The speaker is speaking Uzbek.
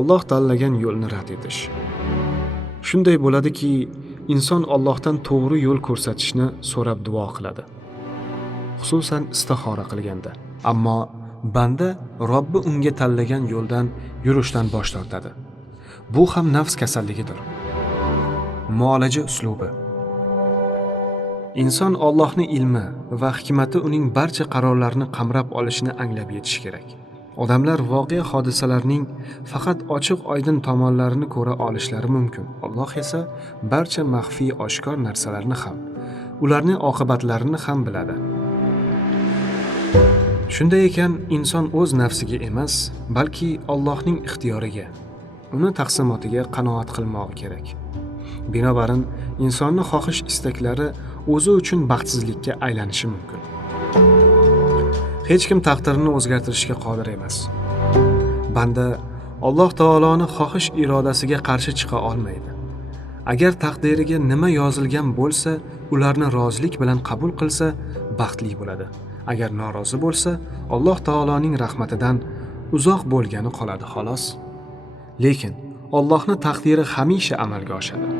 Alloh tanlagan yo'lni rad etish. Shunday bo'ladiki, inson Allohdan to'g'ri yo'l ko'rsatishni so'rab duo qiladi. Xususan istixora qilganda. Ammo banda Robbi unga tanlagan yo'ldan yurishdan bosh tortadi. Bu ham nafs kasalligidir. Muolaja uslubi. Inson Allohning ilmi va hikmati uning barcha qarorlarini qamrab olishini anglab yetish kerak. Odamlar voqea hodisalarning faqat ochiq-oydin tomonlarini ko'ra olishlari mumkin. Alloh esa barcha maxfiy oshkor narsalarni ham, ularning oqibatlarini ham biladi. Shunday ekan, inson o'z nafsiga emas, balki Allohning ixtiyoriga, uni taqsimotiga qanoat qilmog'i kerak. Binobarin, insonning xohish istaklari o'zi uchun baxtsizlikka aylanishi mumkin. Hech kim taqdirini o'zgartirishga qodir emas. Banda Alloh taoloning xohish irodasiga qarshi chiqa olmaydi. Agar taqdiriga nima yozilgan bo'lsa, ularni rozilik bilan qabul qilsa, baxtli bo'ladi. Agar norozi bo'lsa, Alloh taoloning rahmatidan uzoq bo'lgani qoladi xolos. Lekin Allohning taqdiri hamisha amalga oshadi.